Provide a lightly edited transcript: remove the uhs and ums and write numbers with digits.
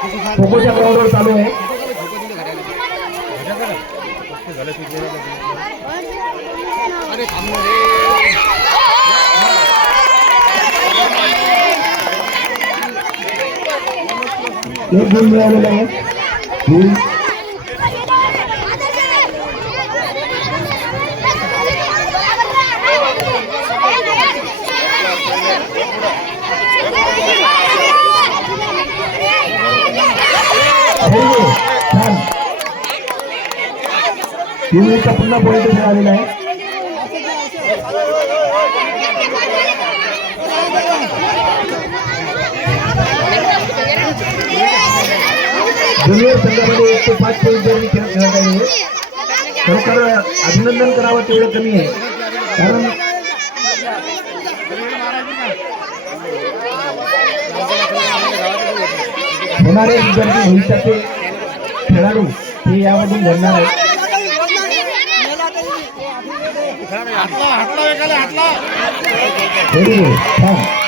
खोखोच्या ग्राउंडवर चालू आहे. एक गुण मिळालेला आहे. टीमचा पुन्हा पॉईंट मिळालेला आहे. ज्युनियर संघामध्ये 105 पॉईंट जर खेळत आहे खरोखर अभिनंदन करावं तेवढं कमी आहे. कारण होणारे विद्यार्थी भविष्याचे खेळाडू हे यामधून घडणार आहेत. Very good.